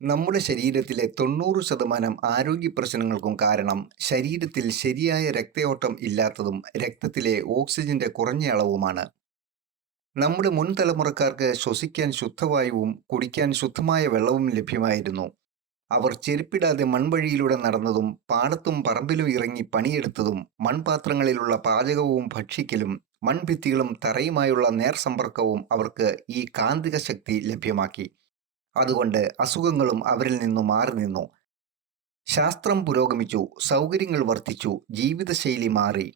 നമ്മുടെ ശരീരത്തിലെ 90% ആരോഗ്യ പ്രശ്നങ്ങൾക്കും കാരണം ശരീരത്തിൽ ശരിയായ രക്തയോട്ടം ഇല്ലാത്തതും രക്തത്തിലെ ഓക്സിജന്റെ കുറഞ്ഞ അളവുമാണ്. നമ്മുടെ മുൻ തലമുറക്കാർക്ക് ശ്വസിക്കാൻ ശുദ്ധവായുവും കുടിക്കാൻ ശുദ്ധമായ വെള്ളവും ലഭ്യമായിരുന്നു. അവർ ചെരുപ്പിടാതെ മൺവഴിയിലൂടെ നടന്നതും പാടത്തും പറമ്പിലും ഇറങ്ങി പണിയെടുത്തതും മൺപാത്രങ്ങളിലുള്ള പാചകവും ഭക്ഷിക്കലും മൺഭിത്തികളും തറയുമായുള്ള നേർസമ്പർക്കവും അവർക്ക് ഈ കാന്തിക ശക്തി ലഭ്യമാക്കി. അതുകൊണ്ട് അസുഖങ്ങളും അവരിൽ നിന്നു മാറി നിന്നു. ശാസ്ത്രം പുരോഗമിച്ചു, സൗകര്യങ്ങൾ വർദ്ധിച്ചു, ജീവിതശൈലി മാറി.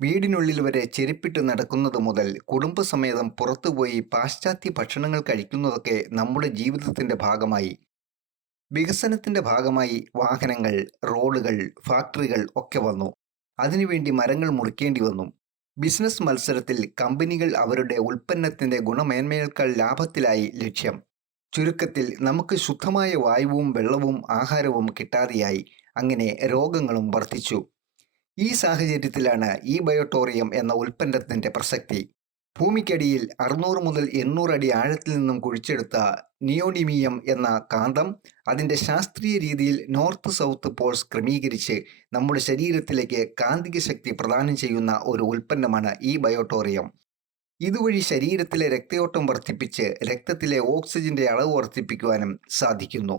വീടിനുള്ളിൽ വരെ ചെരുപ്പിട്ട് നടക്കുന്നത് മുതൽ കുടുംബസമേതം പുറത്തുപോയി പാശ്ചാത്യ ഭക്ഷണങ്ങൾ കഴിക്കുന്നതൊക്കെ നമ്മുടെ ജീവിതത്തിന്റെ ഭാഗമായി. വികസനത്തിന്റെ ഭാഗമായി വാഹനങ്ങൾ, റോഡുകൾ, ഫാക്ടറികൾ ഒക്കെ വന്നു. അതിനുവേണ്ടി മരങ്ങൾ മുറിക്കേണ്ടി വന്നു. ബിസിനസ് മത്സരത്തിൽ കമ്പനികൾ അവരുടെ ഉൽപ്പന്നത്തിന്റെ ഗുണമേന്മയേക്കാൾ ലാഭത്തിലായി ലക്ഷ്യം. ചുരുക്കത്തിൽ നമുക്ക് ശുദ്ധമായ വായുവും വെള്ളവും ആഹാരവും കിട്ടാതെയായി. അങ്ങനെ രോഗങ്ങളും വർദ്ധിച്ചു. ഈ സാഹചര്യത്തിലാണ് ഈ ബയോട്ടോറിയം എന്ന ഉൽപ്പന്നത്തിന്റെ പ്രസക്തി. ഭൂമിക്കടിയിൽ 600 മുതൽ 800 അടി ആഴത്തിൽ നിന്നും കുഴിച്ചെടുത്ത നിയോഡിമിയം എന്ന കാന്തം അതിന്റെ ശാസ്ത്രീയ രീതിയിൽ നോർത്ത് സൗത്ത് പോൾസ് ക്രമീകരിച്ച് നമ്മുടെ ശരീരത്തിലേക്ക് കാന്തിക ശക്തി പ്രദാനം ചെയ്യുന്ന ഒരു ഉൽപ്പന്നമാണ് ഈ ബയോട്ടോറിയം. ഇതുവഴി ശരീരത്തിലെ രക്തയോട്ടം വർദ്ധിപ്പിച്ച് രക്തത്തിലെ ഓക്സിജന്റെ അളവ് വർദ്ധിപ്പിക്കുവാനും സാധിക്കുന്നു.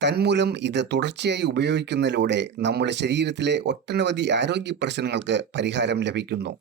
തന്മൂലം ഇത് തുടർച്ചയായി ഉപയോഗിക്കുന്നതിലൂടെ നമ്മുടെ ശരീരത്തിലെ ഒട്ടനവധി ആരോഗ്യ പ്രശ്നങ്ങൾക്ക് പരിഹാരം ലഭിക്കുന്നു.